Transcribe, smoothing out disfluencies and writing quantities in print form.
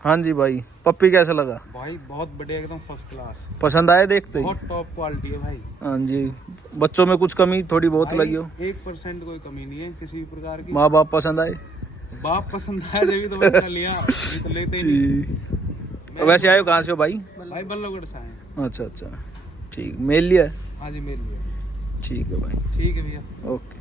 हाँ जी भाई, पप्पी कैसा लगा भाई बहुत बढ़िया, एकदम फर्स्ट क्लास, पसंद आए देखते ही? बहुत टॉप क्वालिटी है भाई। हाँ जी, बच्चों में कुछ कमी थोड़ी बहुत भाई लगी हो? 1% कोई कमी नहीं है किसी भी प्रकार की। माँ बाप पसंद आए? बाप पसंद आया जब तो बच्चा लिया, अभी तो लेते ही नहीं। वैसे आए हो कहाँ से हो भाई? भाई बल्लभगढ़ से आए। अच्छा अच्छा, ठीक। मेल लिया है? हाँ जी मेल लिया। ठीक है भाई, ठीक है भैया। ओके।